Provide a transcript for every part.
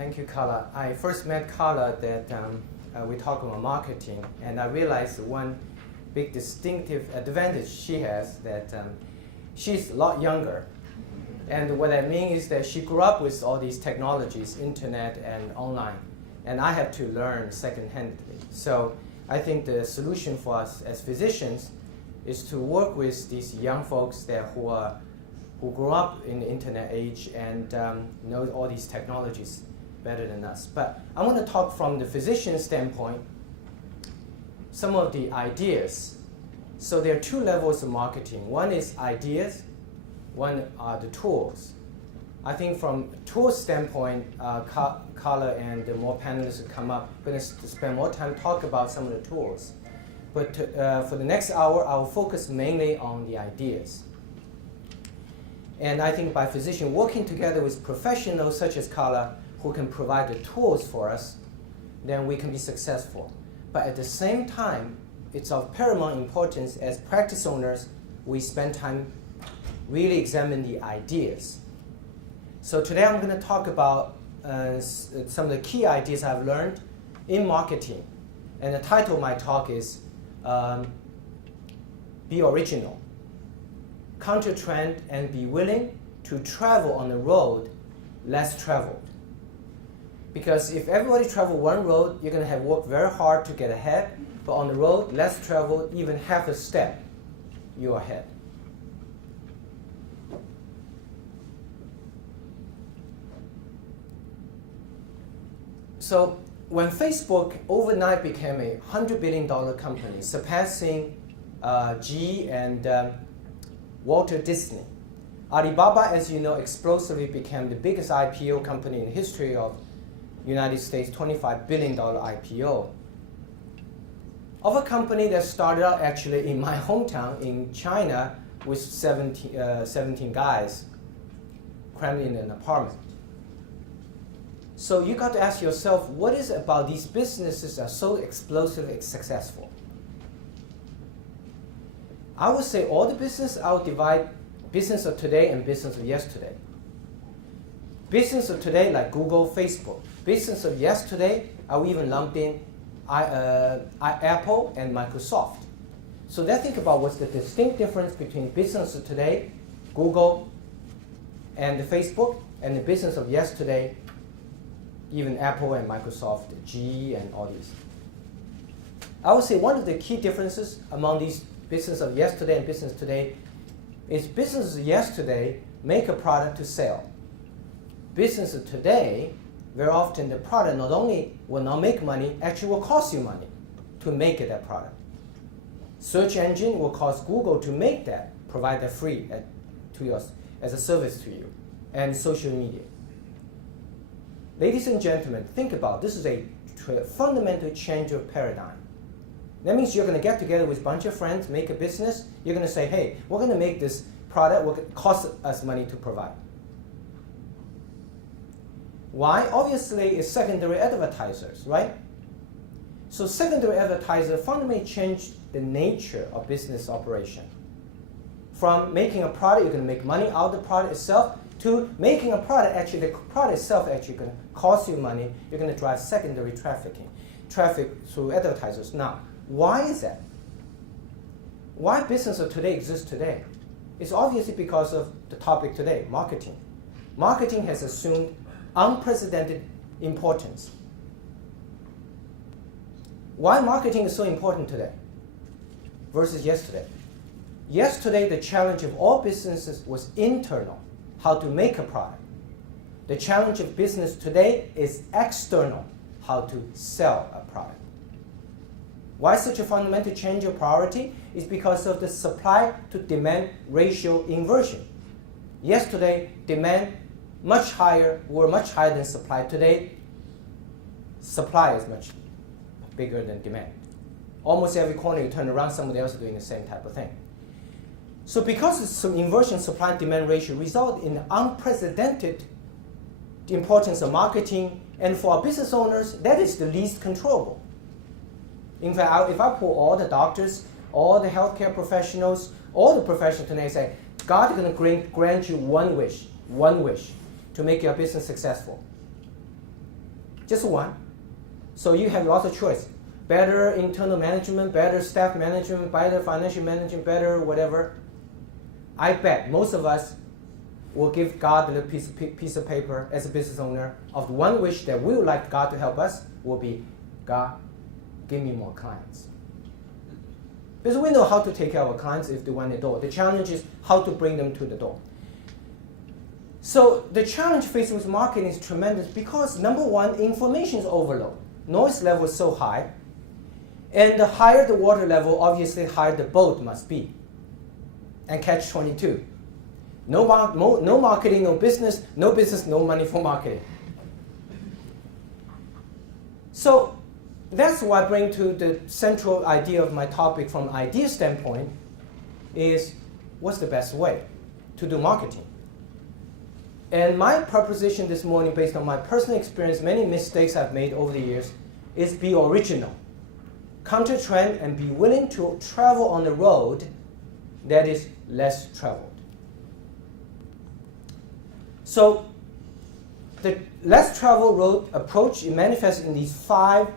Thank you, Carla. I first met Carla that we talked about marketing, and I realized one big distinctive advantage she has that she's a lot younger. And what I mean is that she grew up with all these technologies, internet and online, and I had to learn second-handedly. So I think the solution for us as physicians is to work with these young folks who grew up in the internet age and know all these technologies better than us. But I want to talk from the physician standpoint, some of the ideas. So there are two levels of marketing. One is ideas, one are the tools. I think from tool standpoint, Carla and the more panelists will come up, we're going to spend more time talk about some of the tools. But for the next hour, I will focus mainly on the ideas. And I think by physicians working together with professionals such as Carla, who can provide the tools for us, then we can be successful. But at the same time, it's of paramount importance as practice owners, we spend time really examine the ideas. So today I'm going to talk about some of the key ideas I've learned in marketing. And the title of my talk is Be Original, Counter Trend and Be Willing to Travel on the Road Less Traveled. Because if everybody travel one road, you're going to have worked very hard to get ahead, but on the road less traveled, even half a step, you're ahead. So when Facebook overnight became a $100 billion company, surpassing GE and Walter Disney, Alibaba, as you know, explosively became the biggest IPO company in the history of United States, $25 billion IPO. Of a company that started out actually in my hometown in China with 17 guys crammed in an apartment. So you got to ask yourself, what is it about these businesses that are so explosively successful? I would say all the business, I would divide business of today and business of yesterday. Business of today, like Google, Facebook. Business of yesterday, I would even lump in Apple and Microsoft. So let's think about what's the distinct difference between business of today, Google and Facebook, and the business of yesterday, even Apple and Microsoft, GE and all these. I would say one of the key differences among these business of yesterday and business today is business of yesterday make a product to sell. Business of today, very often the product not only will not make money, actually will cost you money to make it that product. Search engine will cost Google to make that, provide that free to you as a service to you, and social media. Ladies and gentlemen, think about this is a fundamental change of paradigm. That means you're going to get together with a bunch of friends, make a business. You're going to say, hey, we're going to make this product, will cost us money to provide. Why? Obviously, it's secondary advertisers, right? So secondary advertisers fundamentally change the nature of business operation. From making a product, you're going to make money out of the product itself, to making a product, actually the product itself actually going to cost you money. You're going to drive secondary traffic through advertisers. Now, why is that? Why business of today exists today? It's obviously because of the topic today, marketing. Marketing has assumed unprecedented importance. Why marketing is so important today versus yesterday? Yesterday, the challenge of all businesses was internal, how to make a product. The challenge of business today is external, how to sell a product. Why such a fundamental change of priority? Is because of the supply to demand ratio inversion. Yesterday, demand much higher than supply. Today, supply is much bigger than demand. Almost every corner you turn around, somebody else is doing the same type of thing. So because it's some inversion supply-demand ratio result in unprecedented importance of marketing, and for our business owners, that is the least controllable. In fact, if I pull all the doctors, all the healthcare professionals, all the professionals today say, God is going to grant you one wish to make your business successful. just one. So you have lots of choice. Better internal management, better staff management, better financial management, better whatever. I bet most of us will give God a little piece of paper as a business owner of the one wish that we would like God to help us will be, God, give me more clients. Because we know how to take care of our clients if they want the door. The challenge is how to bring them to the door. So the challenge facing with marketing is tremendous because, number one, information is overload. Noise level is so high. And the higher the water level, obviously higher the boat must be. And catch-22. No marketing, no business, no money for marketing. So that's why I bring to the central idea of my topic from an idea standpoint is what's the best way to do marketing? And my proposition this morning, based on my personal experience, many mistakes I've made over the years, is be original, counter trend, and be willing to travel on the road that is less traveled. So the less traveled road approach manifests in these 5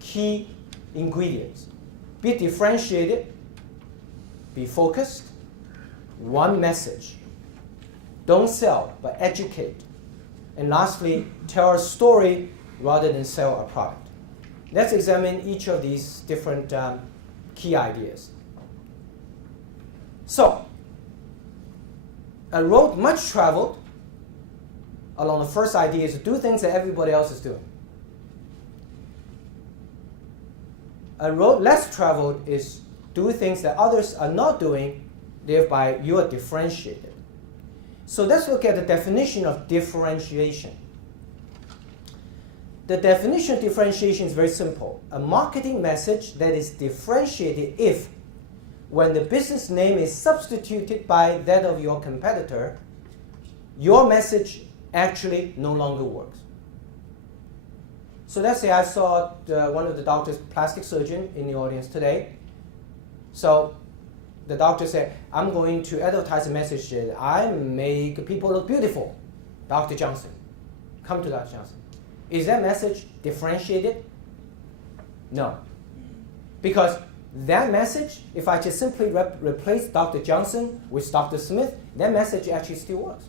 key ingredients. Be differentiated, be focused, one message. Don't sell, but educate. And lastly, tell a story rather than sell a product. Let's examine each of these different key ideas. So, a road much traveled along the first idea is to do things that everybody else is doing. A road less traveled is do things that others are not doing, thereby you are differentiated. So let's look at the definition of differentiation. The definition of differentiation is very simple. A marketing message that is differentiated if, when the business name is substituted by that of your competitor, your message actually no longer works. So let's say I saw one of the doctors, plastic surgeon, in the audience today. So the doctor said, I'm going to advertise a message that I make people look beautiful. Dr. Johnson. Come to Dr. Johnson. Is that message differentiated? No. Because that message, if I just simply replace Dr. Johnson with Dr. Smith, that message actually still works.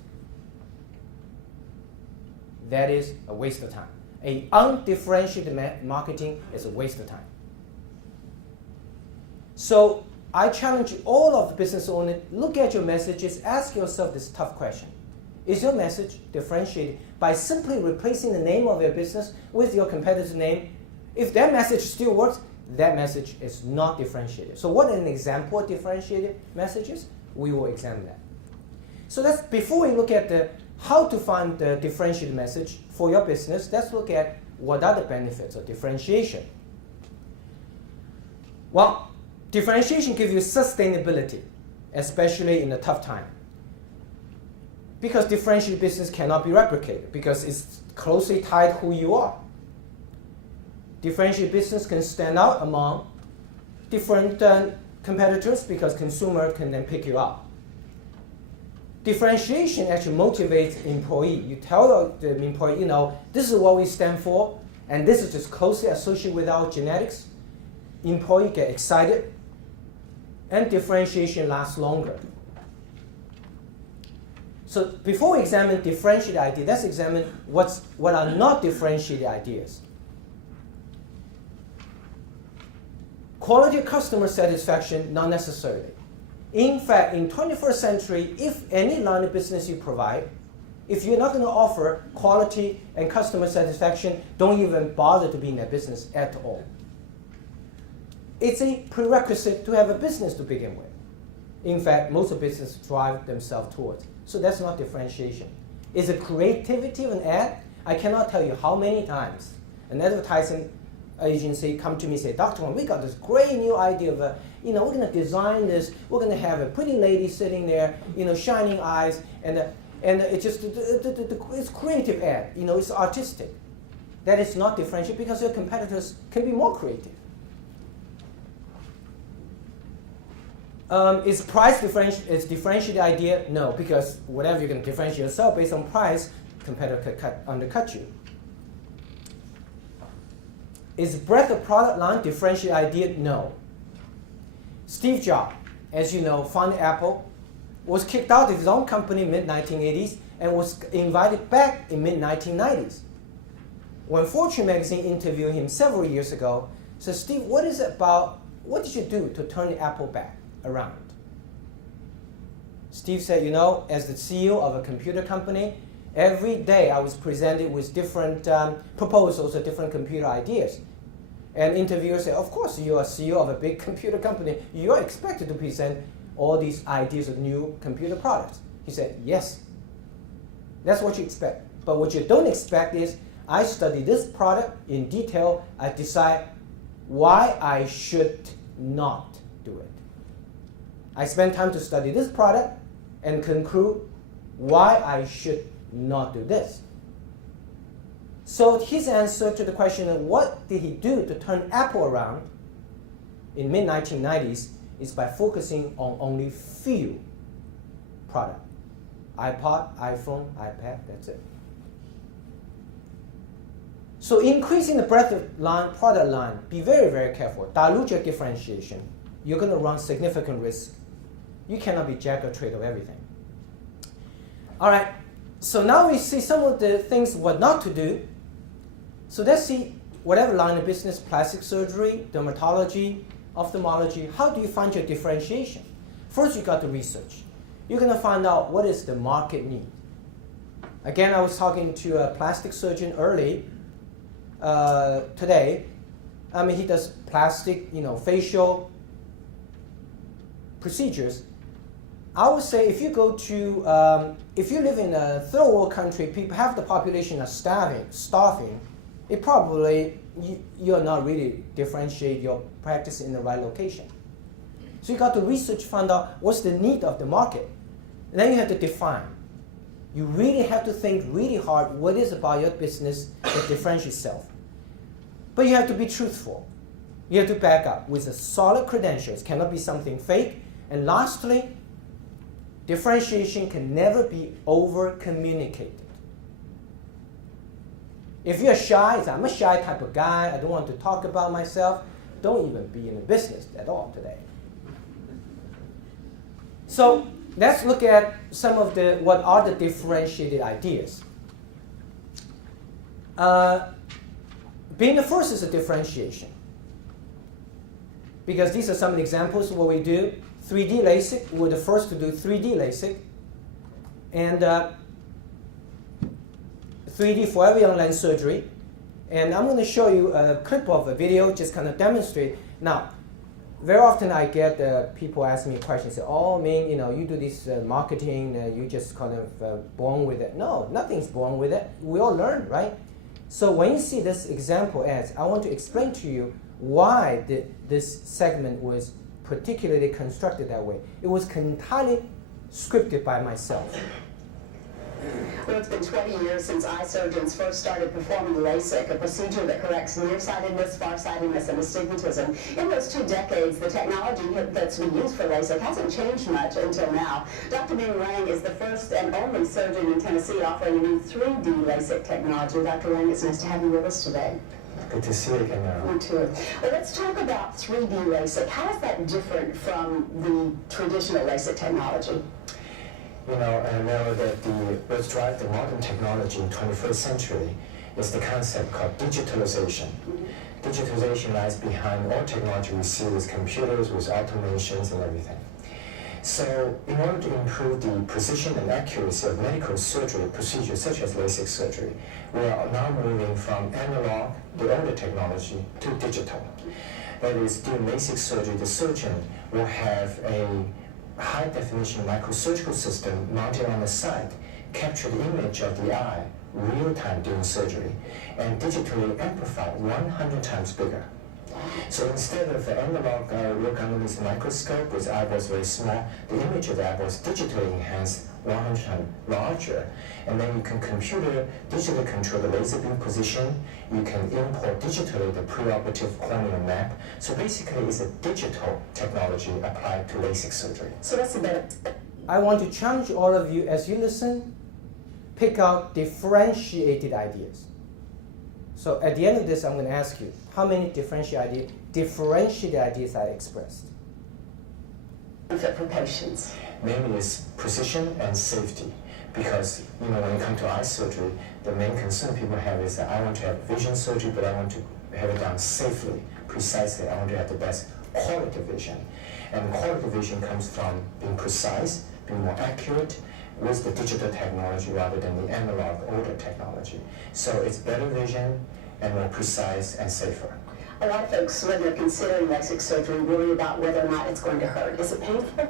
That is a waste of time. A undifferentiated marketing is a waste of time. So I challenge all of the business owners, look at your messages, ask yourself this tough question. Is your message differentiated by simply replacing the name of your business with your competitor's name? If that message still works, that message is not differentiated. So what an example of differentiated messages? We will examine that. So that's before we look at how to find the differentiated message for your business, let's look at what are the benefits of differentiation. Well, differentiation gives you sustainability, especially in a tough time. Because differentiated business cannot be replicated because it's closely tied who you are. Differentiated business can stand out among different competitors because consumer can then pick you up. Differentiation actually motivates employee. You tell the employee, this is what we stand for, and this is just closely associated with our genetics. Employee get excited, and differentiation lasts longer. So before we examine differentiated ideas, let's examine what are not differentiated ideas. Quality of customer satisfaction, not necessarily. In fact, in 21st century, if any line of business you provide, if you're not going to offer quality and customer satisfaction, don't even bother to be in that business at all. It's a prerequisite to have a business to begin with. In fact, most of businesses drive themselves towards. So that's not differentiation. Is the creativity of an ad? I cannot tell you how many times an advertising agency come to me and say, Dr. Wang, we got this great new idea of we're going to design this. We're going to have a pretty lady sitting there, shining eyes, and it's just it's creative ad. It's artistic. That is not differentiated because your competitors can be more creative. Is price differentiated idea? No, because whatever you can differentiate yourself based on price, competitor could undercut you. Is breadth of product line differentiate idea? No. Steve Jobs, as you know, founded Apple, was kicked out of his own company in mid-1980s and was invited back in mid-1990s. When Fortune magazine interviewed him several years ago, said, Steve, what did you do to turn Apple back around? Steve said, you know, as the CEO of a computer company, every day I was presented with different proposals or different computer ideas. And interviewers said, of course, you're a CEO of a big computer company. You're expected to present all these ideas of new computer products. He said, yes, that's what you expect. But what you don't expect is, I study this product in detail. I decide why I should not do it. I spend time to study this product and conclude why I should not do this. So his answer to the question of what did he do to turn Apple around in mid-1990s is by focusing on only few products. iPod, iPhone, iPad, that's it. So increasing the breadth of product line, be very, very careful. Dilute your differentiation. You're going to run significant risk. You cannot be jack or trade of everything. All right, so now we see some of the things what not to do. So let's see whatever line of business, plastic surgery, dermatology, ophthalmology, how do you find your differentiation? First, you got to research. You're going to find out what is the market need. Again, I was talking to a plastic surgeon early today. I mean, he does plastic, facial procedures. I would say if you go to, if you live in a third world country, half the population are starving, it probably, you're not really differentiate your practice in the right location. So you got to research, find out what's the need of the market. And then you have to define. You really have to think really hard what is about your business that differentiates itself. But you have to be truthful. You have to back up with a solid credentials. Cannot be something fake. And lastly, differentiation can never be over-communicated. If you're shy, I'm a shy type of guy, I don't want to talk about myself, don't even be in the business at all today. So let's look at some of what are the differentiated ideas. Being the first is a differentiation. Because these are some examples of what we do. 3D LASIK, we're the first to do 3D LASIK. And 3D forever young lens surgery. And I'm going to show you a clip of a video, just kind of demonstrate. Now, very often I get people ask me questions, say, oh, Ming, you do this marketing, you just kind of born with it. No, nothing's born with it. We all learn, right? So when you see this example ads, I want to explain to you why this segment was particularly constructed that way. It was entirely scripted by myself. Well, it's been 20 years since eye surgeons first started performing LASIK, a procedure that corrects nearsightedness, farsightedness, and astigmatism. In those 2 decades, the technology that's been used for LASIK hasn't changed much until now. Dr. Ming Wang is the first and only surgeon in Tennessee offering a new 3D LASIK technology. Dr. Wang, it's nice to have you with us today. Good to see you again, Meryl. Me too. Well, let's talk about 3D LASIK. How is that different from the traditional LASIK technology? Meryl, that what drives the modern technology in the 21st century is the concept called digitalization. Mm-hmm. Digitalization lies behind all technology we see with computers, with automations and everything. So in order to improve the precision and accuracy of medical surgery procedures such as LASIK surgery, we are now moving from analog, the older technology, to digital. That is, during LASIK surgery, the surgeon will have a high-definition microsurgical system mounted on the side, capture the image of the eye real-time during surgery, and digitally amplify 100 times bigger. So instead of the analog look under this microscope with eyeballs very small, the image of the eyeball is digitally enhanced 100 times larger. And then you can digitally control the laser beam position. You can import digitally the preoperative corneal map. So basically it's a digital technology applied to LASIK surgery. So that's a bit. I want to challenge all of you as you listen, pick out differentiated ideas. So at the end of this, I'm going to ask you, how many differentiated ideas I expressed? Benefit for patients. Mainly is precision and safety. Because when you come to eye surgery, the main concern people have is that I want to have vision surgery, but I want to have it done safely, precisely. I want to have the best quality vision. And quality vision comes from being precise, being more accurate with the digital technology rather than the analog older technology. So it's better vision and more precise and safer. A lot of folks, when they're considering LASIK surgery, worry about whether or not it's going to hurt. Is it painful?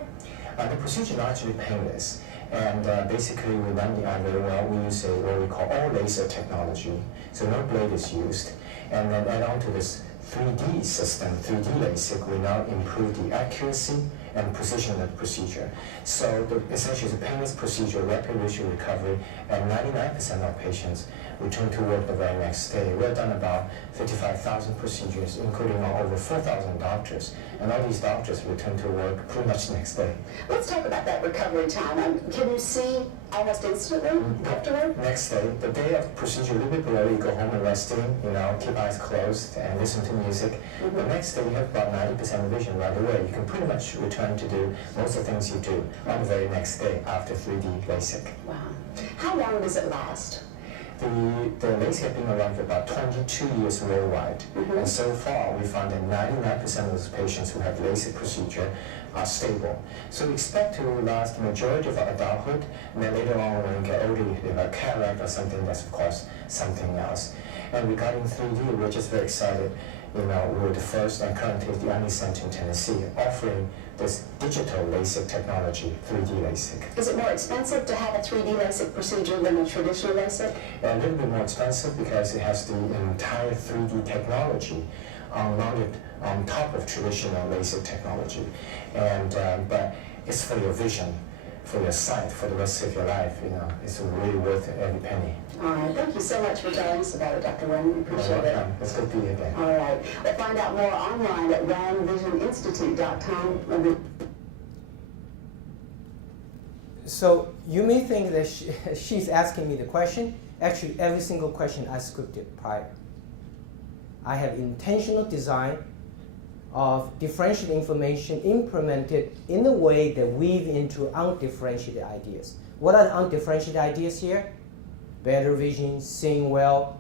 The procedure is actually painless. And basically, we run the eye very well. We use what we call all laser technology. So no blade is used. And then add on to this 3D system, 3D LASIK, we now improve the accuracy and precision of the procedure. So essentially, it's a painless procedure, rapid visual recovery, and 99% of patients return to work the very next day. We've done about 55,000 procedures, including over 4,000 doctors. And all these doctors return to work pretty much next day. Let's talk about that recovery time. Can you see almost instantly afterward? Next day, the day of procedure, a little bit below, you go home and resting, keep eyes closed and listen to music. The next day, you have about 90% of vision right away. You can pretty much return to do most of the things you do on the very next day after 3D LASIK. Wow. How long does it last? The LASIK have been around for about 22 years worldwide. And so far, we found that 99% of those patients who have LASIK procedure are stable. So we expect to last the majority of our adulthood, and then later on when we get older, if you have cataract or something, that's of course something else. And regarding 3D, we're just very excited. We're the first and currently the only center in Tennessee offering this digital LASIK technology, 3D LASIK. Is it more expensive to have a 3D LASIK procedure than a traditional LASIK? A little bit more expensive because it has the entire 3D technology mounted on top of traditional LASIK technology. But it's for your vision, for your sight, for the rest of your life. It's really worth every penny. All right. Thank you so much for telling us about it, Dr. Wang. We appreciate it. It's good to be here again. All right. We'll find out more online at wangvisioninstitute.com. So you may think that she's asking me the question. Actually, every single question I scripted prior. I have intentional design of differentiated information implemented in a way that weave into undifferentiated ideas. What are the undifferentiated ideas here? Better vision, seeing well,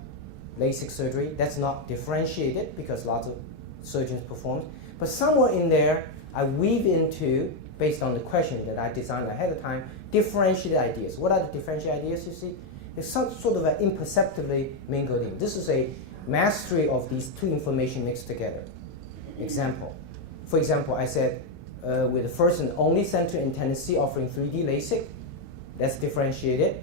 LASIK surgery. That's not differentiated because lots of surgeons perform. But somewhere in there, I weave into, based on the question that I designed ahead of time, differentiated ideas. What are the differentiated ideas you see? It's some sort of an imperceptibly mingled in. This is a mastery of these two information mixed together. Example. For example, I said we're the first and only center in Tennessee offering 3D LASIK. That's differentiated.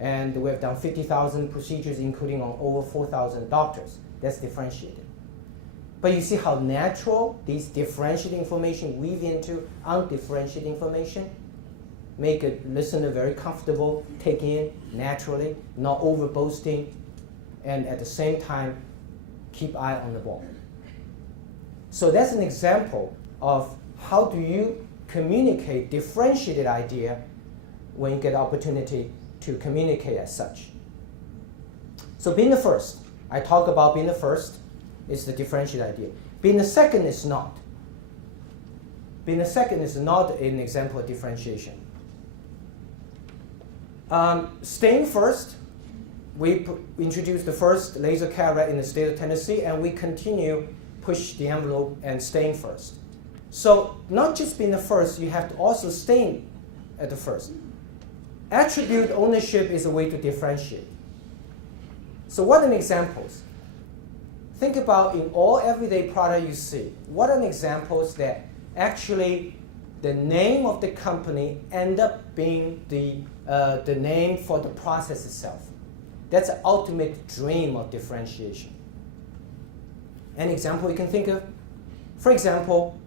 And we have done 50,000 procedures, including on over 4,000 doctors. That's differentiated. But you see how natural these differentiated information weave into undifferentiated information? Make a listener very comfortable, take in naturally, not over boasting, and at the same time, keep eye on the ball. So that's an example of how do you communicate differentiated idea when you get the opportunity to communicate as such. So being the first, I talk about being the first is the differentiated idea. Being the second is not. Being the second is not an example of differentiation. Staying first, we introduced the first laser cataract in the state of Tennessee, and we continue push the envelope and staying first. So not just being the first, you have to also stay at the first. Attribute ownership is a way to differentiate. So what are the examples? Think about in all everyday product you see, what are the examples that actually the name of the company end up being the name for the process itself. That's the ultimate dream of differentiation. An example you can think of? For example,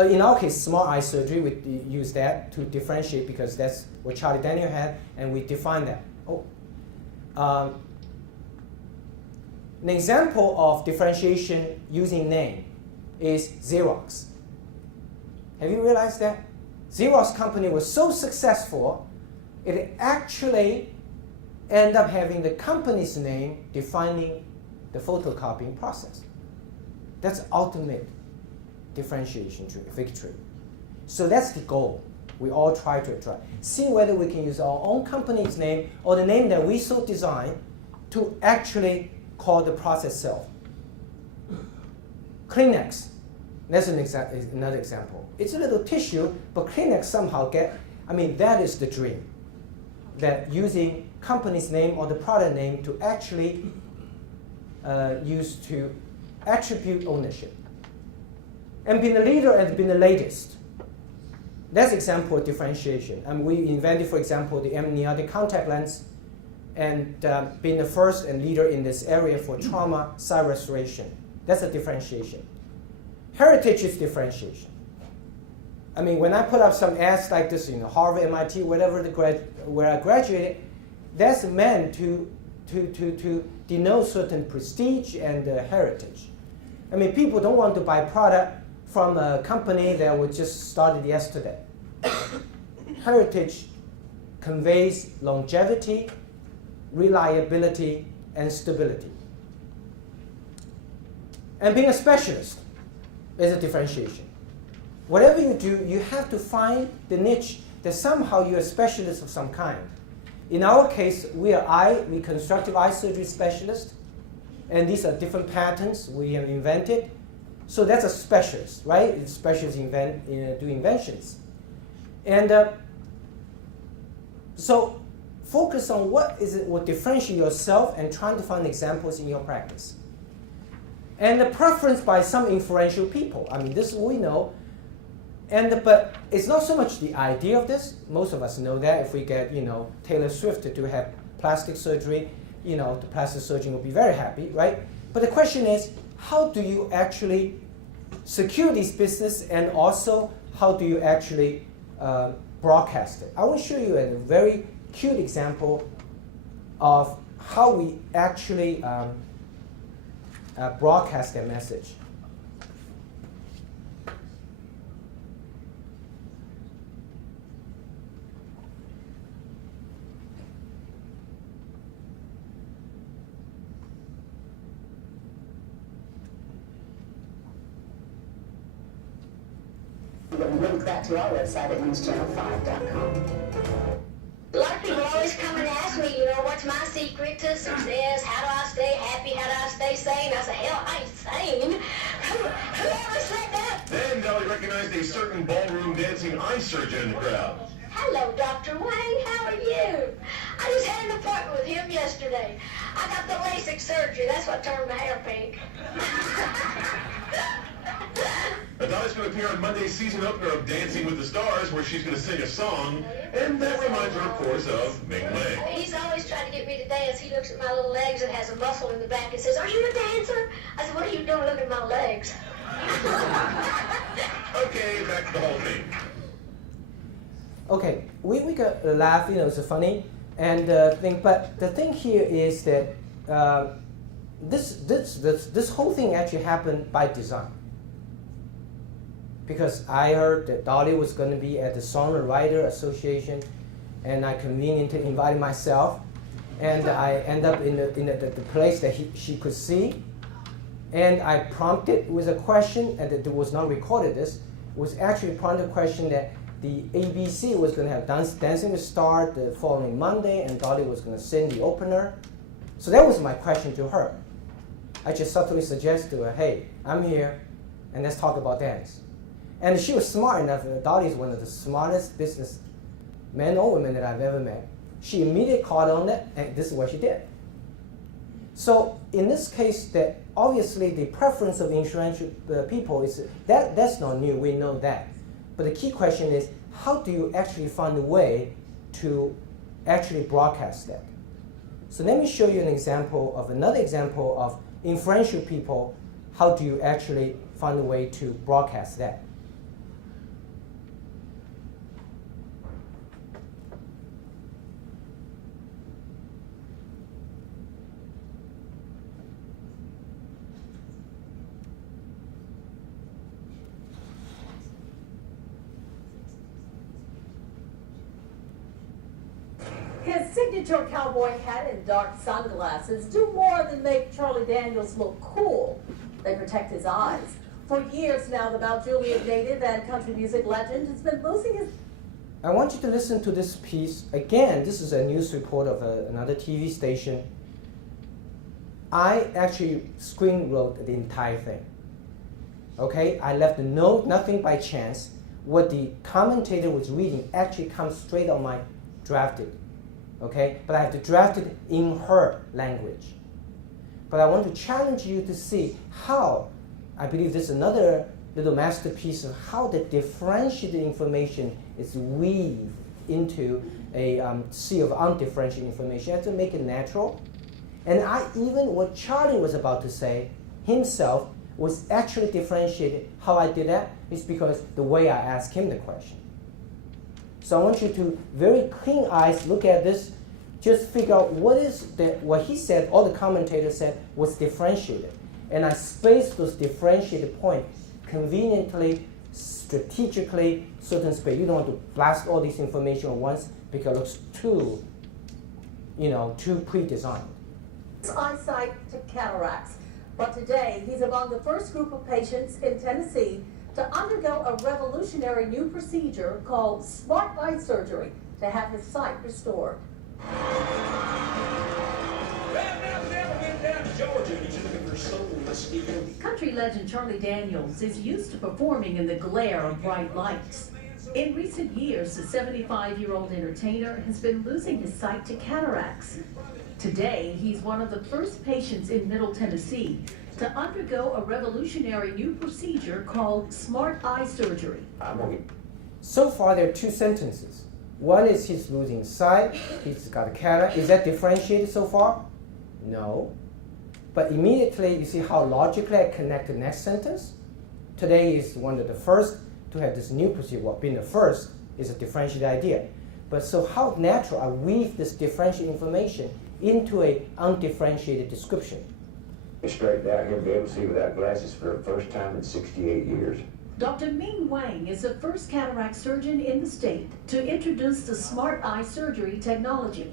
in our case, small eye surgery, we use that to differentiate because that's what Charlie Daniel had, and we define that. An example of differentiation using name is Xerox. Have you realized that? Xerox company was so successful, it actually ended up having the company's name defining the photocopying process. That's ultimate differentiation to victory. So that's the goal we all try to address. See whether we can use our own company's name or the name that we so design to actually call the process itself. Kleenex, that's another example. It's a little tissue, but Kleenex somehow that is the dream. That using company's name or the product name to actually use to attribute ownership. And being the leader and being the latest. That's example of differentiation. And we invented, for example, the amniotic contact lens and being the first and leader in this area for trauma sight restoration. That's a differentiation. Heritage is differentiation. I mean, when I put up some ads like this, Harvard, MIT, whatever where I graduated, that's meant to denote certain prestige and heritage. I mean, people don't want to buy product from a company that was just started yesterday. Heritage conveys longevity, reliability, and stability. And being a specialist is a differentiation. Whatever you do, you have to find the niche that somehow you're a specialist of some kind. In our case, we are reconstructive eye surgery specialist, and these are different patterns we have invented. So that's a specialist, right? It's specialists do inventions. And so focus on what will differentiate yourself and trying to find examples in your practice. And the preference by some influential people. I mean, this we know. But it's not so much the idea of this. Most of us know that if we get, Taylor Swift to have plastic surgery, the plastic surgeon will be very happy, right? But the question is, how do you actually secure this business, and also how do you actually broadcast it? I will show you a very cute example of how we actually broadcast that message. Link that to our website at newschannel5.com. A lot of people always come and ask me, what's my secret to success? How do I stay happy? How do I stay sane? I say, hell, I ain't sane. Whoever said that? Then Dolly recognized a certain ballroom dancing eye surgeon in the crowd. Hello, Dr. Wang. How are you? I just had an appointment with him yesterday. I got the LASIK surgery. That's what turned my hair pink. Dolly's going to appear on Monday's season opener of Dancing with the Stars, where she's going to sing a song, and that reminds her, of course, of Ming Wang. He's always trying to get me to dance. He looks at my little legs and has a muscle in the back and says, "Are you a dancer?" I said, "What are you doing looking at my legs?" Okay, back to the whole thing. Okay, we could laugh, it's funny, and but the thing here is that this whole thing actually happened by design. Because I heard that Dolly was going to be at the Songwriter Association, and I conveniently invited myself, and I end up in the place that she could see, and I prompted with a question, and it was not recorded. This was actually prompted a question that the ABC was going to have Dancing with the Stars the following Monday, and Dolly was going to sing the opener. So that was my question to her. I just subtly suggested to her, "Hey, I'm here, and let's talk about dance." And she was smart enough. Dolly is one of the smartest business men or women that I've ever met. She immediately caught on it, and this is what she did. So in this case, that obviously the preference of influential people is that's not new. We know that. But the key question is, how do you actually find a way to actually broadcast that? So let me show you another example of influential people. How do you actually find a way to broadcast that? His signature cowboy hat and dark sunglasses do more than make Charlie Daniels look cool. They protect his eyes. For years now, the Mount Juliet native and country music legend has been losing his... I want you to listen to this piece. Again, this is a news report of another TV station. I actually screen wrote the entire thing. Okay, I left a note, nothing by chance. What the commentator was reading actually comes straight on my drafted. Okay, but I have to draft it in her language. But I want to challenge you to see how, I believe this is another little masterpiece of how the differentiated information is weaved into a sea of undifferentiated information. You have to make it natural. And even what Charlie was about to say himself was actually differentiated. How I did that is because the way I asked him the question. So I want you to, very clean eyes, look at this, just figure out what he said, all the commentators said was differentiated. And I spaced those differentiated points conveniently, strategically, certain space. You don't want to blast all this information at once because it looks too, too pre-designed. Eyesight to cataracts. But today, he's among the first group of patients in Tennessee to undergo a revolutionary new procedure called smart eye surgery to have his sight restored. Country legend Charlie Daniels is used to performing in the glare of bright lights. In recent years, the 75-year-old entertainer has been losing his sight to cataracts. Today, he's one of the first patients in Middle Tennessee to undergo a revolutionary new procedure called smart eye surgery. So far, there are two sentences. One is he's losing sight, he's got a cataract. Is that differentiated so far? No. But immediately, you see how logically I connect the next sentence? Today is one of the first to have this new procedure. Well, being the first is a differentiated idea. But so how natural I weave this differentiated information into an undifferentiated description. Straight down here, be able to see without glasses for the first time in 68 years. Dr. Ming Wang is the first cataract surgeon in the state to introduce the smart eye surgery technology.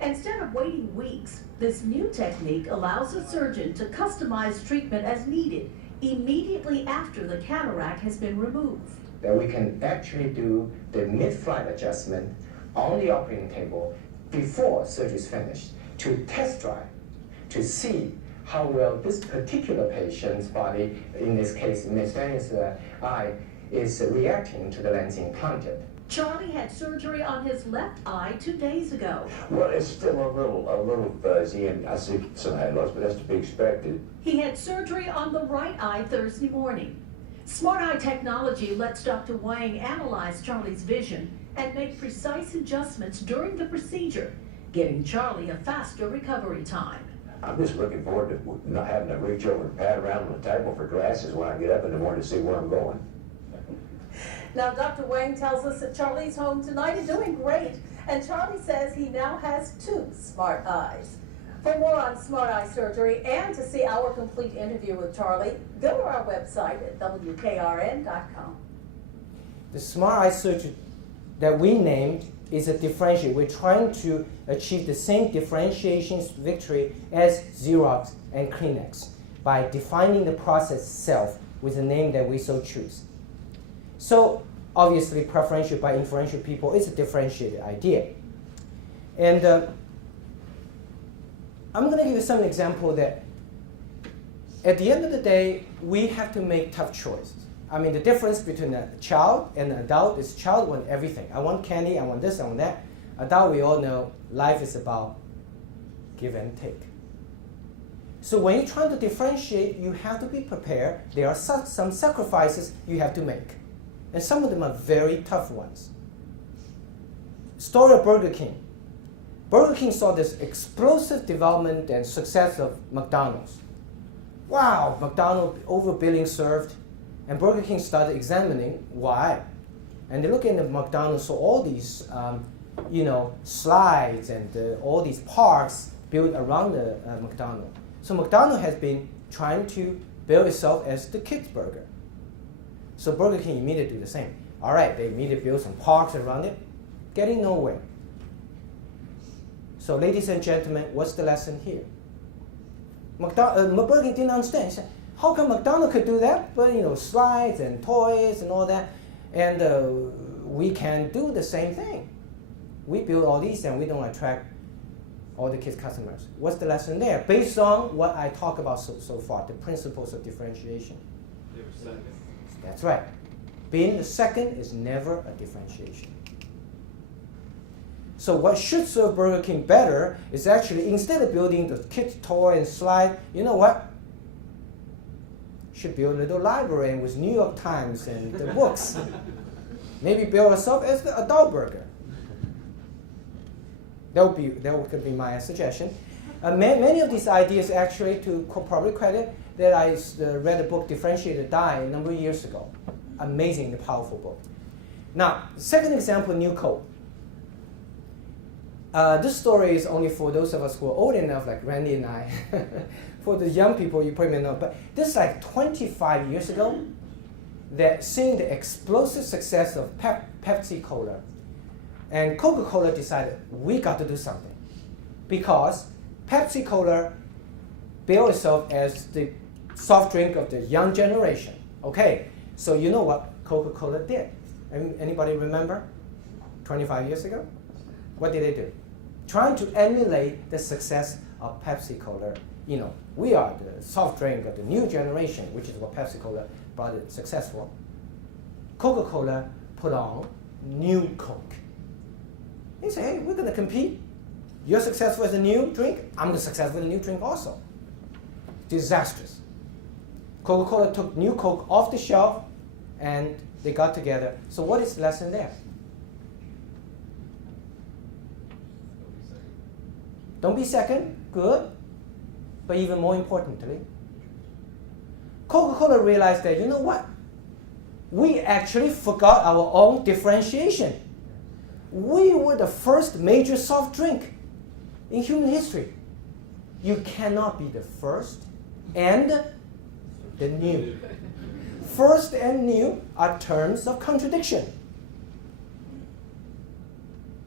Instead of waiting weeks, this new technique allows a surgeon to customize treatment as needed immediately after the cataract has been removed. That we can actually do the mid-flight adjustment on the operating table before surgery is finished to test drive, to see how well this particular patient's body, in this case, Ms. Daniels' eye, is reacting to the lens implanted. Charlie had surgery on his left eye 2 days ago. Well, it's still a little fuzzy, and I see some hair loss, but that's to be expected. He had surgery on the right eye Thursday morning. Smart eye technology lets Dr. Wang analyze Charlie's vision and make precise adjustments during the procedure, giving Charlie a faster recovery time. I'm just looking forward to not having to reach over and pat around on the table for glasses when I get up in the morning to see where I'm going. Now, Dr. Wang tells us that Charlie's home tonight is doing great, and Charlie says he now has 2 smart eyes. For more on smart eye surgery and to see our complete interview with Charlie, go to our website at WKRN.com. The smart eye surgery that we named is a differentiate. We're trying to achieve the same differentiation victory as Xerox and Kleenex by defining the process itself with a name that we so choose. So obviously, preferential by inferential people is a differentiated idea. And I'm going to give you some example that at the end of the day, we have to make tough choices. I mean, the difference between a child and an adult is child wants everything. I want candy, I want this, I want that. Adult, we all know life is about give and take. So when you're trying to differentiate, you have to be prepared. There are some sacrifices you have to make. And some of them are very tough ones. Story of Burger King. Burger King saw this explosive development and success of McDonald's. Wow, McDonald's overbilling served. And Burger King started examining why. And they look at the McDonald's, so all these slides and all these parks built around the McDonald's. So McDonald's has been trying to build itself as the kids' burger. So Burger King immediately do the same. All right, they immediately build some parks around it, getting nowhere. So ladies and gentlemen, what's the lesson here? Burger King didn't understand. He said, how come McDonald's could do that? But slides and toys and all that, and we can do the same thing. We build all these and we don't attract all the kids' customers. What's the lesson there? Based on what I talked about so far, the principles of differentiation. They were second. That's right. Being the second is never a differentiation. So what should serve Burger King better is actually, instead of building the kids' toy and slide, you know what? Should build a little library with New York Times and the books. Maybe build yourself as the adult burger. That could be my suggestion. Many of these ideas actually, to probably credit, that I read a book, Differentiated Die, a number of years ago. Amazing, powerful book. Now, second example, New Coke. This story is only for those of us who are old enough, like Randy and I. For the young people, you probably know. But this is like 25 years ago, that seeing the explosive success of Pepsi Cola, and Coca-Cola decided, we got to do something. Because Pepsi Cola billed itself as the soft drink of the young generation. Okay, so you know what Coca-Cola did? Anybody remember? 25 years ago? What did they do? Trying to emulate the success of Pepsi Cola. We are the soft drink of the new generation, which is what Pepsi Cola brought it successful. Coca-Cola put on New Coke. They say, hey, we're going to compete. You're successful as a new drink, I'm successful as a new drink also. Disastrous. Coca-Cola took New Coke off the shelf and they got together. So what is the lesson there? Don't be second, good. But even more importantly, Coca-Cola realized that, you know what? We actually forgot our own differentiation. We were the first major soft drink in human history. You cannot be the first and the new. First and new are terms of contradiction.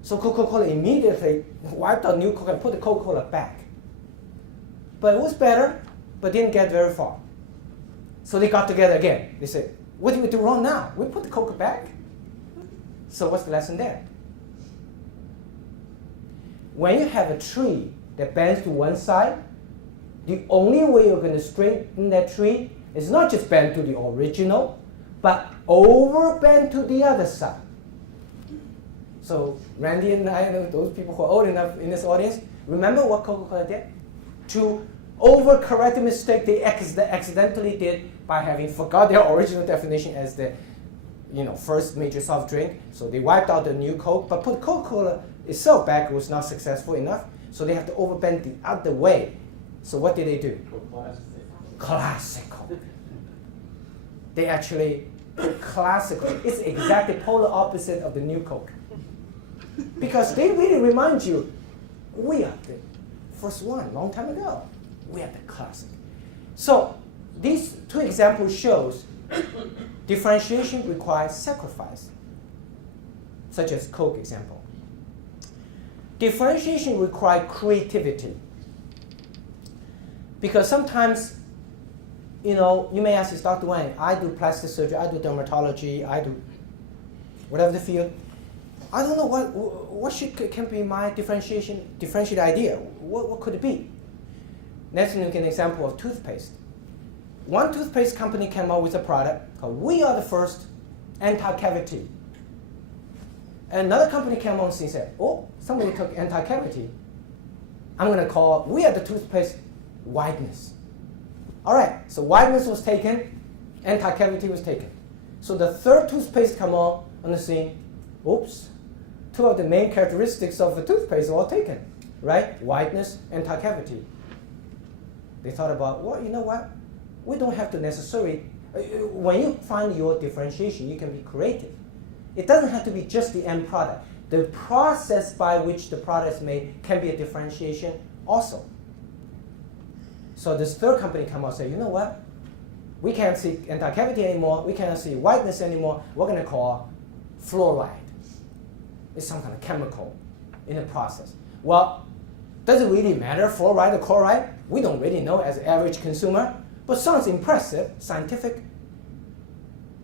So Coca-Cola immediately wiped out New Coke and put the Coca-Cola back. But it was better, but didn't get very far. So they got together again. They said, what do we do wrong now? We put the Coke back? So what's the lesson there? When you have a tree that bends to one side, the only way you're going to straighten that tree is not just bend to the original, but over bend to the other side. So Randy and I, those people who are old enough in this audience, remember what Coca-Cola did? To overcorrect the mistake they accidentally did by having forgot their original definition as the first major soft drink. So they wiped out the New Coke, but put Coca-Cola itself back. It was not successful enough. So they have to overbend the other way. So what did they do? Classical. They actually put classical. It's exactly polar opposite of the New Coke. Because they really remind you, we are the first one, long time ago. We are the classic. So these two examples shows differentiation requires sacrifice, such as Coke example. Differentiation requires creativity. Because sometimes, you may ask us, Dr. Wang, I do plastic surgery, I do dermatology, I do whatever the field. I don't know what can be my differentiated idea. What could it be? Let's look at an example of toothpaste. One toothpaste company came out with a product called We Are the First Anti-Cavity. Another company came out and said, oh, somebody took anti-cavity. I'm going to call We Are the Toothpaste Whiteness. All right, so whiteness was taken, anti-cavity was taken. So the third toothpaste come on the scene. Oops, two of the main characteristics of the toothpaste are all taken, right? Whiteness, anti-cavity. They thought about, well, you know what? We don't have to necessarily, when you find your differentiation, you can be creative. It doesn't have to be just the end product. The process by which the product is made can be a differentiation also. So this third company come out and say, you know what? We can't see anti-cavity anymore. We can't see whiteness anymore. We're going to call fluoride. It's some kind of chemical in the process. Well, Does it really matter, fluoride or chloride? We don't really know as an average consumer, but sounds impressive, scientific.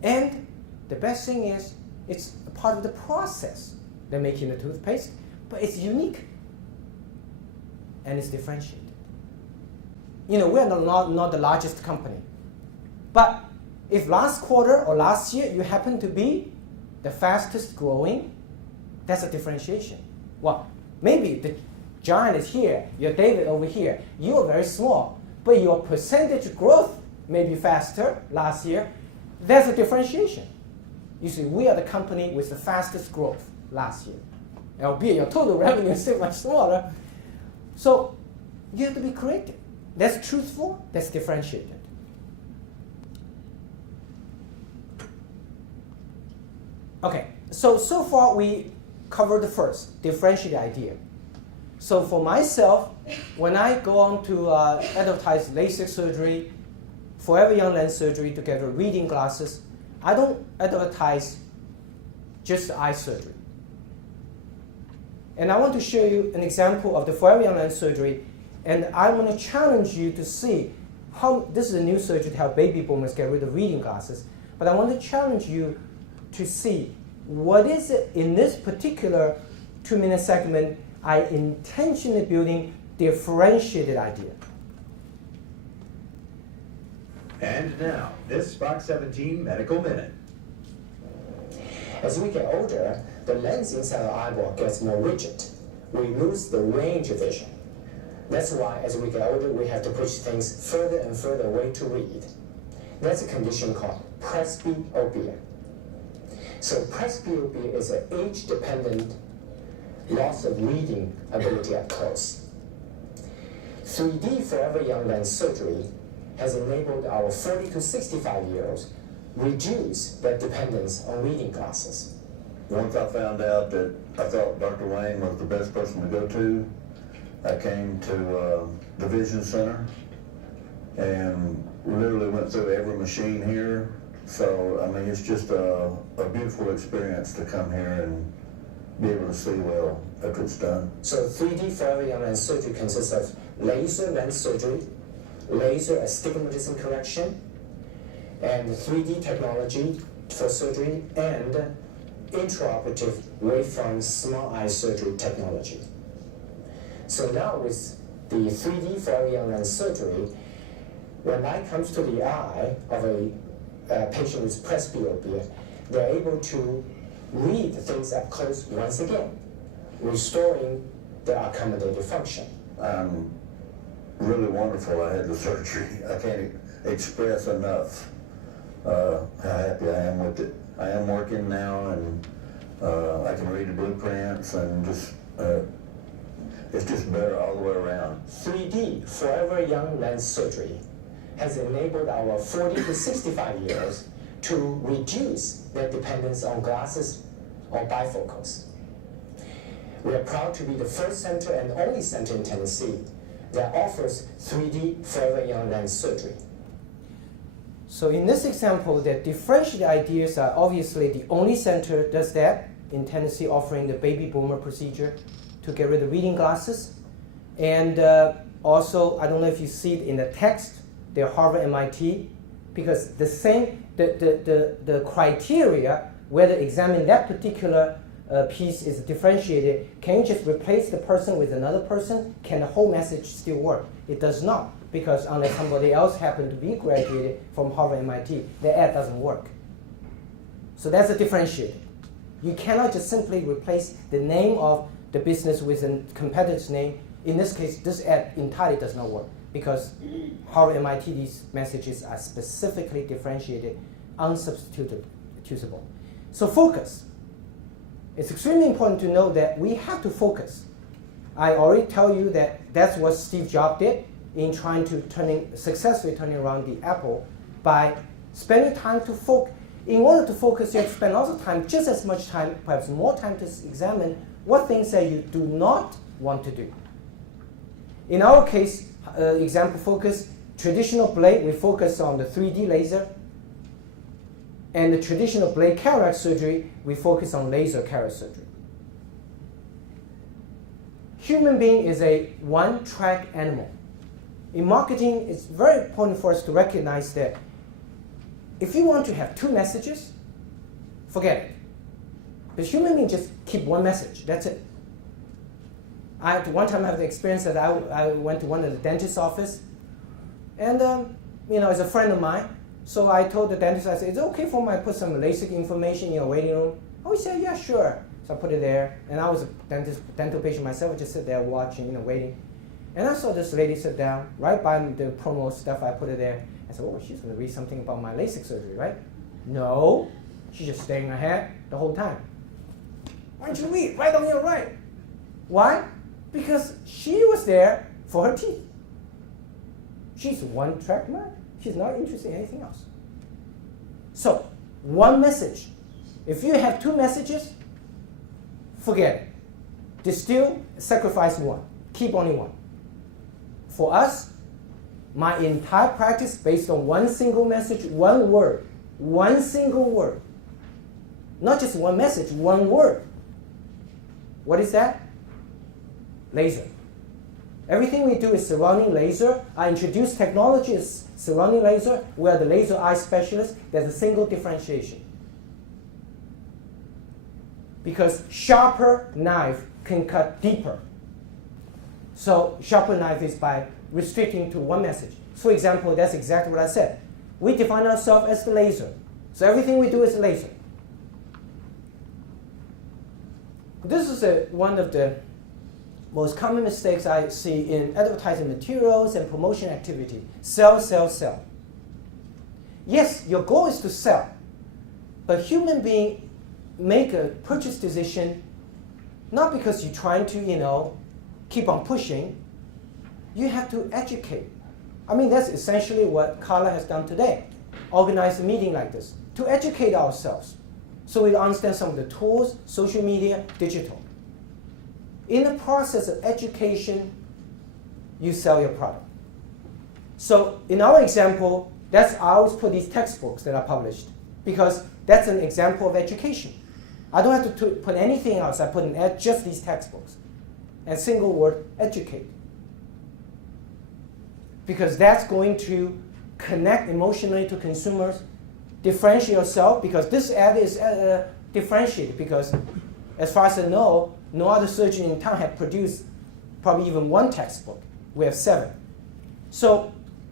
And the best thing is, it's a part of the process. They're making the toothpaste, but it's unique and it's differentiated. You know, we're not the largest company, but if last quarter or last year you happen to be the fastest growing, that's a differentiation. Well, maybe the giant is here, you're David over here, you are very small, but your percentage growth may be faster last year. That's a differentiation. You see, we are the company with the fastest growth last year, albeit your total revenue is still much smaller. So you have to be creative. That's truthful, that's differentiated. Okay, so far we covered the first, differentiated idea. So for myself, when I go on to advertise LASIK surgery, forever young lens surgery together reading glasses, I don't advertise just eye surgery. And I want to show you an example of the forever young lens surgery, and I want to challenge you to see how, this is a new surgery to help baby boomers get rid of reading glasses, but I want to challenge you to see what is it in this particular 2-minute segment I intentionally building differentiated idea. And now, this Box 17 Medical Minute. As we get older, the lens inside our eyeball gets more rigid. We lose the range of vision. That's why as we get older, we have to push things further and further away to read. That's a condition called presbyopia. So presbyopia is an age-dependent loss of reading ability up close. 3D forever young lens surgery has enabled our 40 to 65-year-olds reduce their dependence on reading glasses. Once I found out that I thought Dr. Wang was the best person to go to, I came to the Vision Center and literally went through every machine here. So, I mean, it's just a beautiful experience to come here and be able to see well after it's done. So 3D forever young lens surgery consists of laser lens surgery, laser astigmatism correction, and 3D technology for surgery, and intraoperative wavefront small eye surgery technology. So now with the 3D forever young lens surgery, when light comes to the eye of a patient with presbyopia, they're able to read things up close once again, restoring their accommodative function. Really wonderful I had the surgery. I can't express enough how happy I am with it. I am working now, and I can read the blueprints, and just it's just better all the way around. 3D forever young lens surgery has enabled our 40 to 65-year-olds to reduce their dependence on glasses or bifocals. We are proud to be the first center and only center in Tennessee that offers 3D forever young lens surgery. So in this example, the differentiated ideas are obviously the only center does that in Tennessee, offering the baby boomer procedure to get rid of reading glasses. And also, I don't know if you see it in the text, they're Harvard, MIT, because the criteria, whether examine that particular piece is differentiated, can you just replace the person with another person? Can the whole message still work? It does not, because unless somebody else happened to be graduated from Harvard, MIT, the ad doesn't work. So that's a differentiator. You cannot just simply replace the name of the business with a competitor's name. In this case, this ad entirely does not work, because Harvard, MIT, these messages are specifically differentiated, unsubstitutable. So focus. It's extremely important to know that we have to focus. I already tell you that that's what Steve Jobs did in trying to successfully turning around the Apple by spending time to focus. In order to focus, you have to spend lots of time, just as much time, perhaps more time, to examine what things that you do not want to do. In our case, example focus, traditional blade, we focus on the 3D laser. And the traditional blade cataract surgery, we focus on laser cataract surgery. human being is a one-track animal. In marketing, it's very important for us to recognize that if you want to have two messages, forget it. But human beings just keep one message, that's it. One time I had the experience that I went to one of the dentist's office, and it's a friend of mine, so I told the dentist, I said, is it okay for me to put some LASIK information in your waiting room? Oh, he said, yeah, sure. So I put it there, and I was a dental patient myself, I just sit there watching, waiting. And I saw this lady sit down, right by the promo stuff, I put it there. I said, oh, she's going to read something about my LASIK surgery, right? No, she's just staring ahead the whole time. Why don't you read right on your right? Why? Because she was there for her teeth. She's one-track mind. She's not interested in anything else. So, one message. If you have two messages, forget it. Distill, sacrifice one. Keep only one. For us, my entire practice based on one single message, one word. One single word. Not just one message, one word. What is that? Laser. Everything we do is surrounding laser. I introduce technology as surrounding laser. We are the laser eye specialists. There's a single differentiation. Because sharper knife can cut deeper. So sharper knife is by restricting to one message. For example, that's exactly what I said. We define ourselves as the laser. So everything we do is laser. This is one of the most common mistakes I see in advertising materials and promotion activity. Sell, sell, sell. Yes, your goal is to sell. But human beings make a purchase decision not because you're trying to, keep on pushing. You have to educate. I mean, that's essentially what Carla has done today. Organize a meeting like this to educate ourselves so we understand some of the tools, social media, digital. In the process of education, you sell your product. So in our example, I always put these textbooks that are published because that's an example of education. I don't have to put anything else. I put in just these textbooks. And single word, educate. Because that's going to connect emotionally to consumers, differentiate yourself, because this ad is differentiated, because as far as I know, no other surgeon in town had produced probably even one textbook. We have 7. So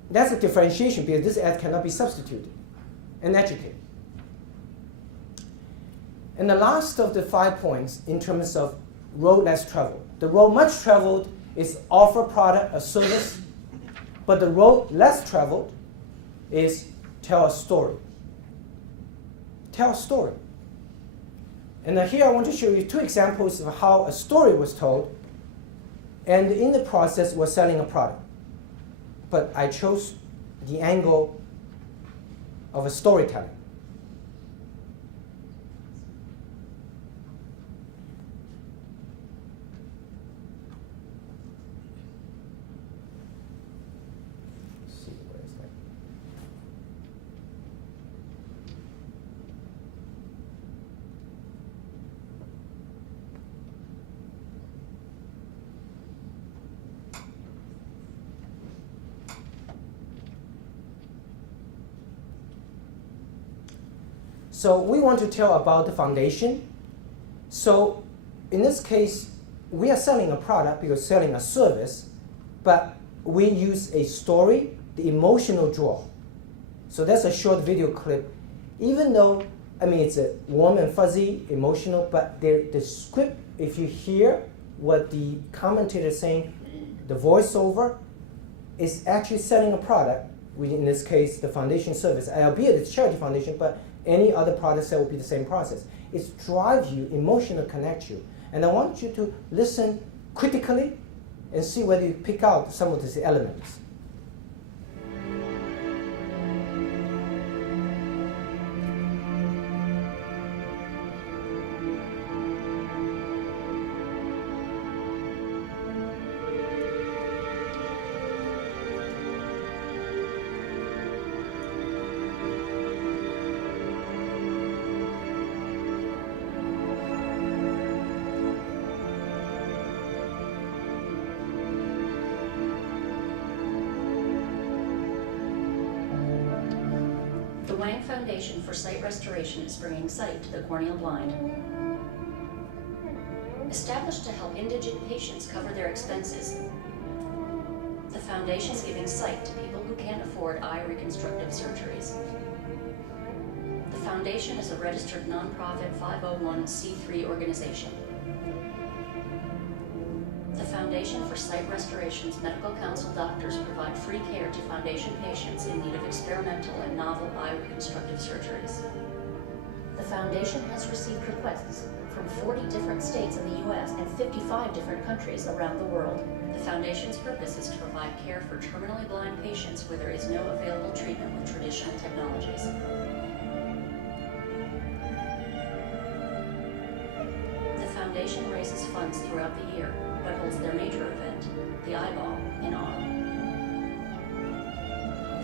that's a differentiation, because this ad cannot be substituted. And educate. And the last of the 5 points in terms of road less traveled. The road much traveled is offer product, a service, but the road less traveled is tell a story. Tell a story. And here I want to show you 2 examples of how a story was told, and in the process we're selling a product. But I chose the angle of a storytelling. So we want to tell about the foundation. So in this case, we are selling a product because selling a service, but we use a story, the emotional draw. So that's a short video clip. Even though, it's a warm and fuzzy, emotional, but the script, if you hear what the commentator is saying, the voiceover is actually selling a product, in this case, the foundation service, albeit it's charity foundation, but any other product that will be the same process. It drives you, emotional connect you. And I want you to listen critically and see whether you pick out some of these elements. Wang Foundation for Sight Restoration is bringing sight to the corneal blind. Established to help indigent patients cover their expenses, the foundation is giving sight to people who can't afford eye reconstructive surgeries. The foundation is a registered nonprofit 501c3 organization. The Foundation for Sight Restoration's medical council doctors provide free care to foundation patients in need of experimental and novel eye reconstructive surgeries. The foundation has received requests from 40 different states in the U.S. and 55 different countries around the world. The foundation's purpose is to provide care for terminally blind patients where there is no available treatment with traditional technologies. The foundation raises funds throughout the year, but holds their major event, the Eyeball, in August.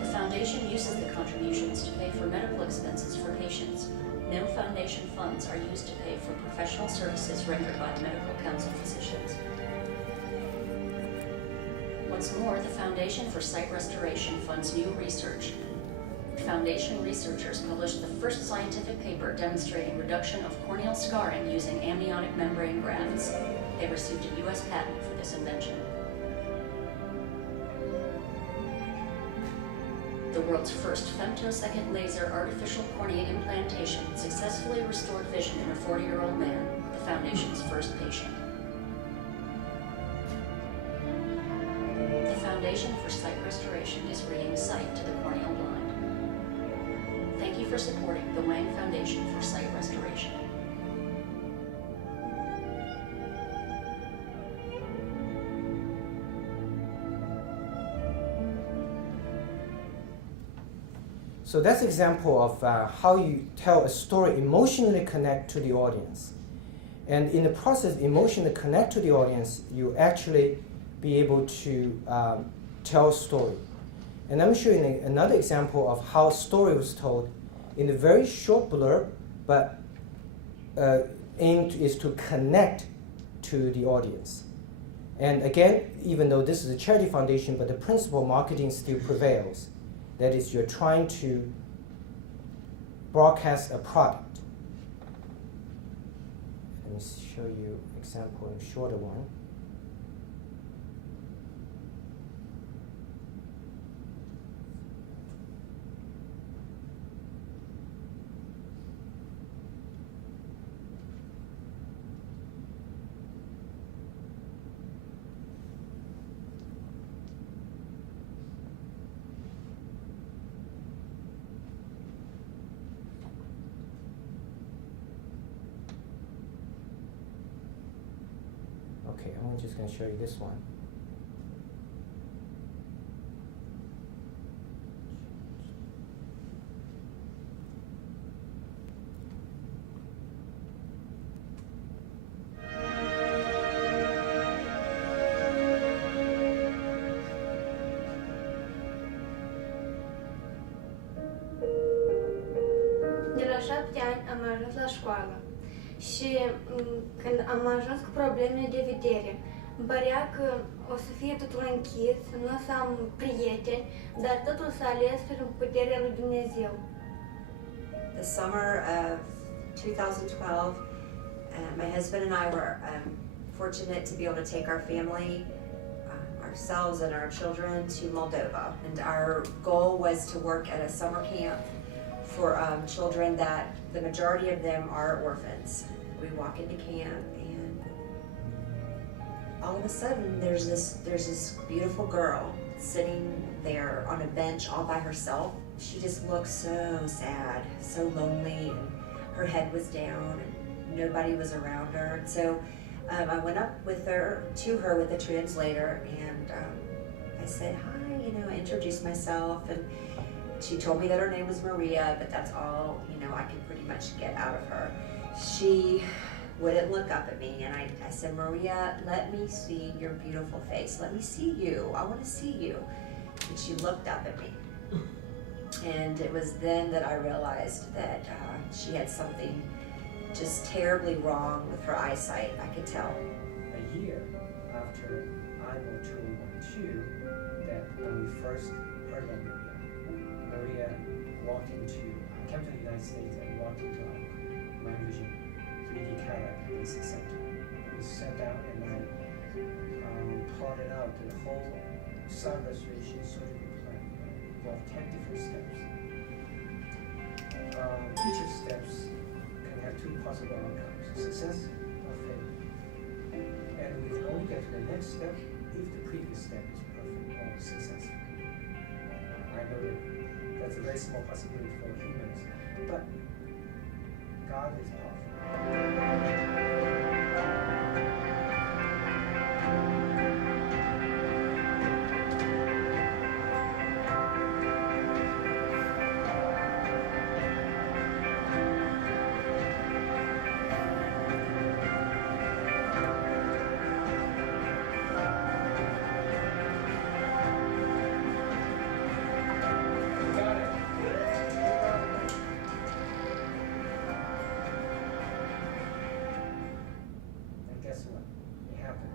The foundation uses the contributions to pay for medical expenses for patients. No foundation funds are used to pay for professional services rendered by medical council physicians. What's more, the Foundation for Sight Restoration funds new research. Foundation researchers published the first scientific paper demonstrating reduction of corneal scarring using amniotic membrane grafts. They received a U.S. patent for this invention. The world's first femtosecond laser artificial cornea implantation successfully restored vision in a 40-year-old man, the Foundation's first patient. The Foundation for Sight Restoration is bringing sight to the corneal blind. Thank you for supporting the Wang Foundation for Sight Restoration. So that's an example of how you tell a story emotionally connect to the audience. And in the process, emotionally connect to the audience, you actually be able to tell a story. And I'm showing another example of how a story was told in a very short blurb, but aimed is to connect to the audience. And again, even though this is a charity foundation, but the principle of marketing still prevails. That is, you're trying to broadcast a product. Let me show you an example, a shorter one. Okay, I'm just going to show you this one. De la 7 ani am ajuns la școală și când am ajuns cu probleme de vedere, îmi părea că o să fie totul închis, nu o să am prieteni, dar totul s-a ales prin puterea lui Dumnezeu. The summer of 2012, my husband and I were fortunate to be able to take our family, ourselves and our children to Moldova. And our goal was to work at a summer camp for children that the majority of them are orphans. We walk into camp and all of a sudden there's this beautiful girl sitting there on a bench all by herself. She just looked so sad, so lonely, and her head was down and nobody was around her. So I went up to her with a translator and I said, hi, I introduced myself, and she told me that her name was Maria, but that's all, I could pretty much get out of her. She wouldn't look up at me, and I said, Maria, let me see your beautiful face. Let me see you. I want to see you. And she looked up at me. And it was then that I realized that she had something just terribly wrong with her eyesight. I could tell. A year after Eyeball 212, that when we first heard of Maria walked into came to the United States and walked into our Wang Vision 3D Cataract LASIK Center. We sat down and I plotted out the whole side restoration surgical plan of 10 different steps. Each of the steps can have two possible outcomes, success or failure. And we can only get to the next step if the previous step is perfect or successful. I know that that's a very small possibility for humans, but God is powerful. Guess what? It happened.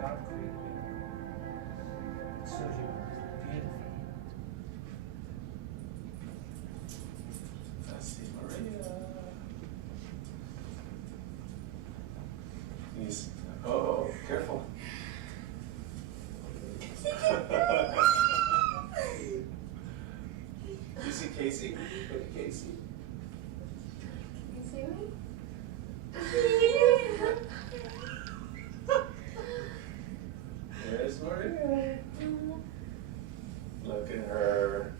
God created me. Surgery was beautiful. Let's see, Maria. Yes. Oh, careful. You see Casey? Casey. Can you see me? There's Maria. Look at her.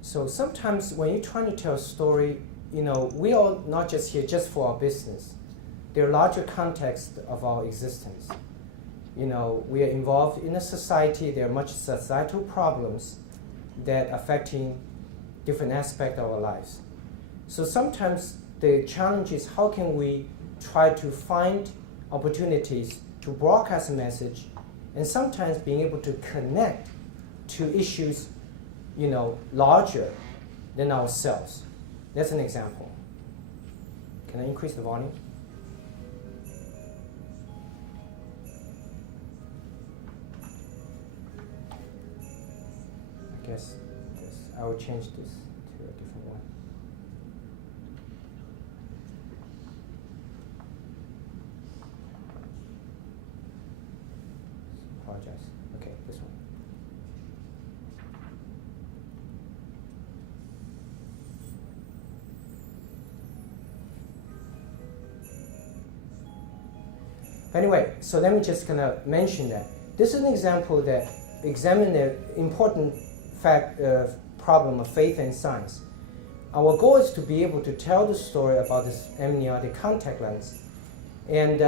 So sometimes when you're trying to tell a story, we are not just here just for our business. There are larger contexts of our existence. We are involved in a society. There are much societal problems that affecting different aspects of our lives. So sometimes the challenge is how can we try to find opportunities to broadcast a message, and sometimes being able to connect to issues, larger than ourselves. That's an example. Can I increase the volume? I guess I will change this to a different one. Apologize. Okay, this one. Anyway, so let me just gonna mention that this is an example that examines the important problem of faith and science. Our goal is to be able to tell the story about this amniotic contact lens, and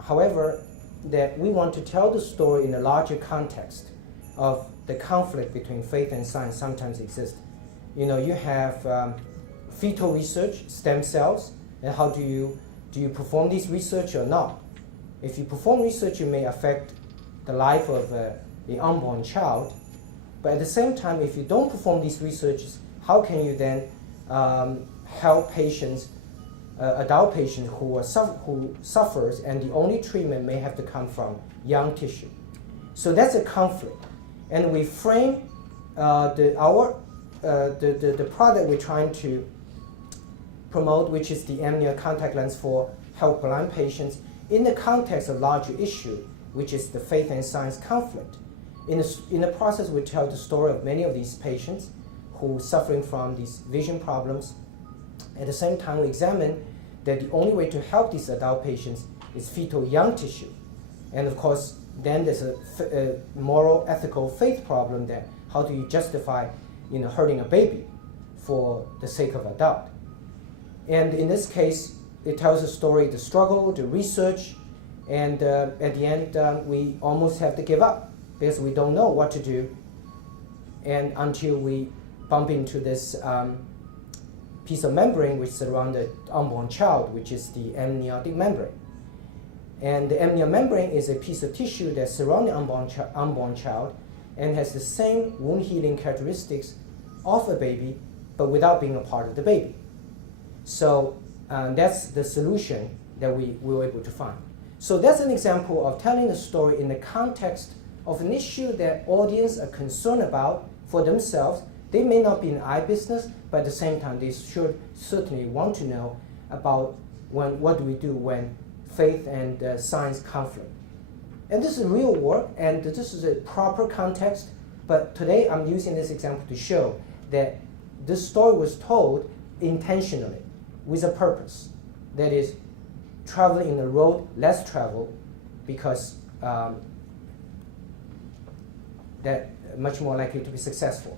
however, that we want to tell the story in a larger context of the conflict between faith and science sometimes exists. You have fetal research, stem cells, and how do you perform this research or not? If you perform research, you may affect the life of the unborn child. But at the same time, if you don't perform these researches, how can you then help patients, adult patients who suffers, and the only treatment may have to come from young tissue? So that's a conflict, and we frame the product we're trying to promote, which is the amniotic contact lens for help blind patients, in the context of larger issue, which is the faith and science conflict. In the process, we tell the story of many of these patients who are suffering from these vision problems. At the same time, we examine that the only way to help these adult patients is fetal young tissue. And of course, then there's a moral, ethical, faith problem that how do you justify hurting a baby for the sake of adult? And in this case, it tells the story, the struggle, the research, and at the end, we almost have to give up because we don't know what to do, and until we bump into this piece of membrane which surrounds the unborn child, which is the amniotic membrane. And the amniotic membrane is a piece of tissue that surrounds the unborn child and has the same wound healing characteristics of a baby, but without being a part of the baby. So that's the solution that we were able to find. So that's an example of telling a story in the context of an issue that audience are concerned about for themselves, They may not be in eye business, but at the same time, they should certainly want to know about what do we do when faith and science conflict. And this is real work, and this is a proper context, but today I'm using this example to show that this story was told intentionally, with a purpose. That is, traveling in a road less traveled, because that much more likely to be successful.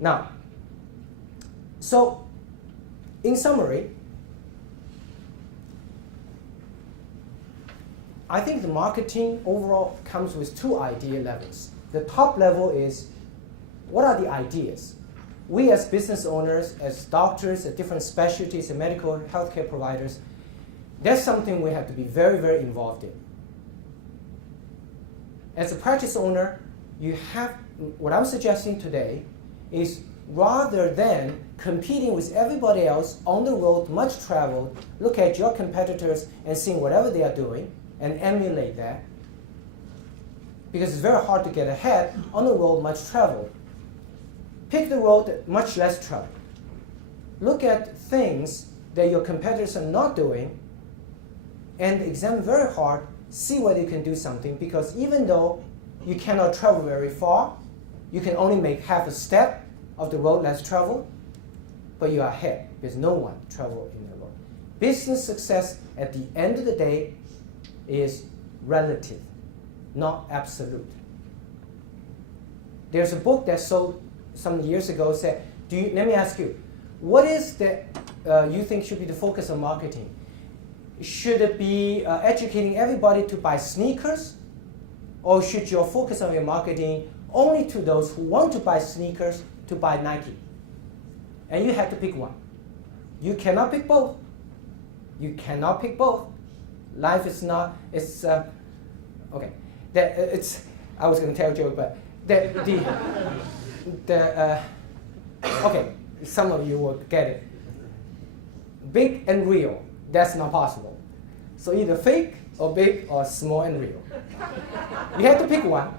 Now, so in summary, I think the marketing overall comes with two idea levels. The top level is, what are the ideas? We as business owners, as doctors, at different specialties, and medical healthcare providers, that's something we have to be very, very involved in. As a practice owner, you have, what I'm suggesting today is, rather than competing with everybody else on the road, much traveled, look at your competitors and seeing whatever they are doing and emulate that, because it's very hard to get ahead on the road much traveled. Pick the road much less traveled. Look at things that your competitors are not doing and examine very hard, see whether you can do something, because even though you cannot travel very far, you can only make half a step of the road less traveled, but you are ahead because no one traveled in the road. Business success at the end of the day is relative, not absolute. There's a book that sold some years ago said, let me ask you, what is that you think should be the focus of marketing? Should it be educating everybody to buy sneakers? Or should your focus of your marketing only to those who want to buy sneakers to buy Nike? And you have to pick one. You cannot pick both. You cannot pick both. Life is not, it's, okay. I was going to tell a joke, but okay, some of you will get it. Big and real, that's not possible. So either fake or big or small and real. You have to pick one.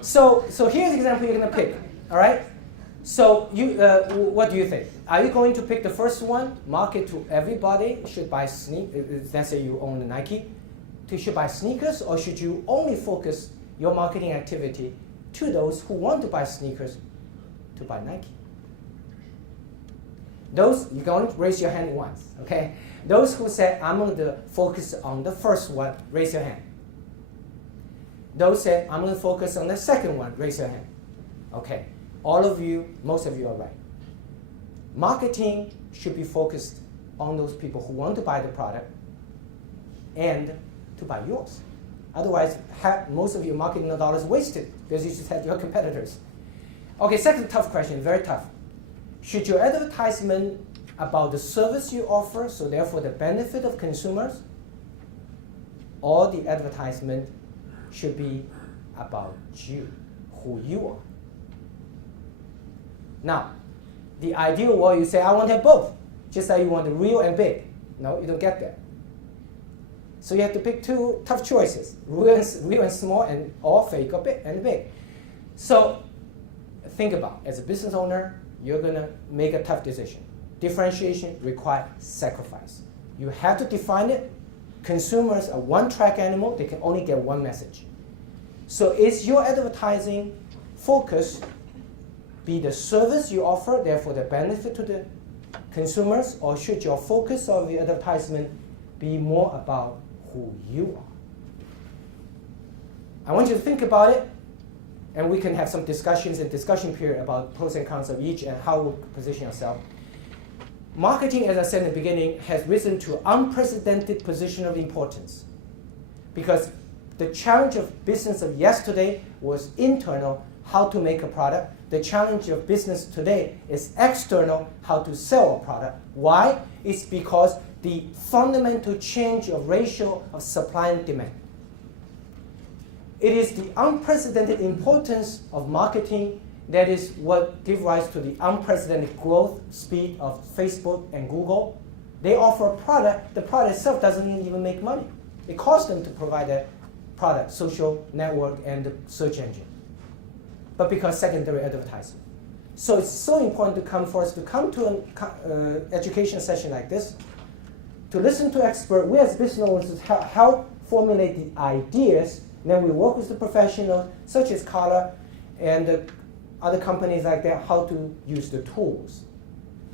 So here's the example you're going to pick, all right? So what do you think? Are you going to pick the first one, market to everybody, should buy sneakers, let's say you own the Nike, should buy sneakers, or should you only focus your marketing activity to those who want to buy sneakers to buy Nike? Those, you're going to raise your hand once, okay? Those who say, I'm going to focus on the first one, raise your hand. Those say, I'm going to focus on the second one, raise your hand. Okay, all of you, most of you are right. Marketing should be focused on those people who want to buy the product and to buy yours. Otherwise, most of your marketing dollars wasted because you just have your competitors. Okay, second tough question, very tough. Should your advertisement about the service you offer, so therefore the benefit of consumers, or the advertisement should be about you, who you are? Now, the ideal world, you say, I want to have both, just like you want the real and big. No, you don't get that. So you have to pick two tough choices, real and small, or fake or big. So think about, as a business owner, you're going to make a tough decision. Differentiation requires sacrifice. You have to define it. Consumers are one-track animal. They can only get one message. So is your advertising focus be the service you offer, therefore the benefit to the consumers, or should your focus of the advertisement be more about who you are? I want you to think about it, and we can have some discussions and discussion period about pros and cons of each and how we position yourself. Marketing, as I said in the beginning, has risen to unprecedented position of importance, because the challenge of business of yesterday was internal, how to make a product. The challenge of business today is external, how to sell a product. Why? It's because the fundamental change of ratio of supply and demand. It is the unprecedented importance of marketing that is what gives rise to the unprecedented growth speed of Facebook and Google. They offer a product, the product itself doesn't even make money. It costs them to provide that product, social network, and the search engine. But because secondary advertising. So it's so important for us to come to an education session like this, to listen to experts. We as business owners help formulate the ideas, and then we work with the professionals, such as Carla and other companies like that, how to use the tools,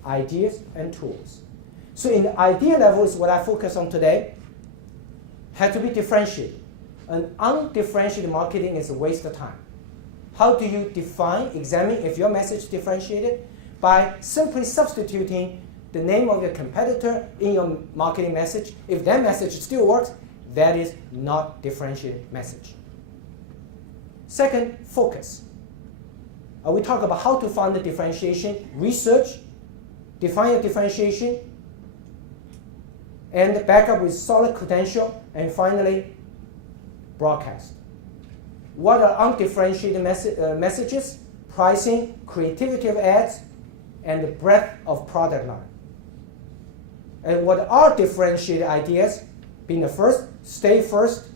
ideas and tools. So in the idea level is what I focus on today, had to be differentiated. An undifferentiated marketing is a waste of time. How do you define, examine if your message is differentiated? By simply substituting the name of your competitor in your marketing message. If that message still works, that is not differentiated message. Second, focus. We talk about how to find the differentiation, research, define your differentiation, and back up with solid credential, and finally, broadcast. What are undifferentiated messages? Pricing, creativity of ads, and the breadth of product line. And what are differentiated ideas? Being the first, stay first,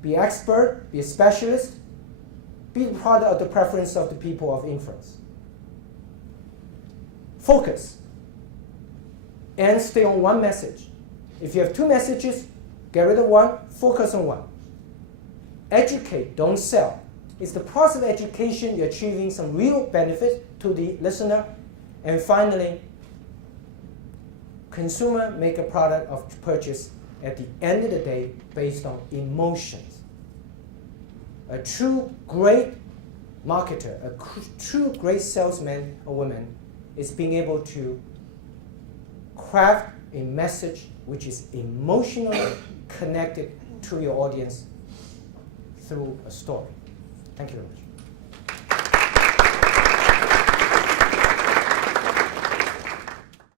be expert, be a specialist, be the product of the preference of the people of influence. Focus, and stay on one message. If you have two messages, get rid of one, focus on one. Educate, don't sell. It's the process of education, you're achieving some real benefit to the listener. And finally, consumer make a product of purchase at the end of the day based on emotions. A true great marketer, a true great salesman or woman is being able to craft a message which is emotionally connected to your audience through a story. Thank you very much.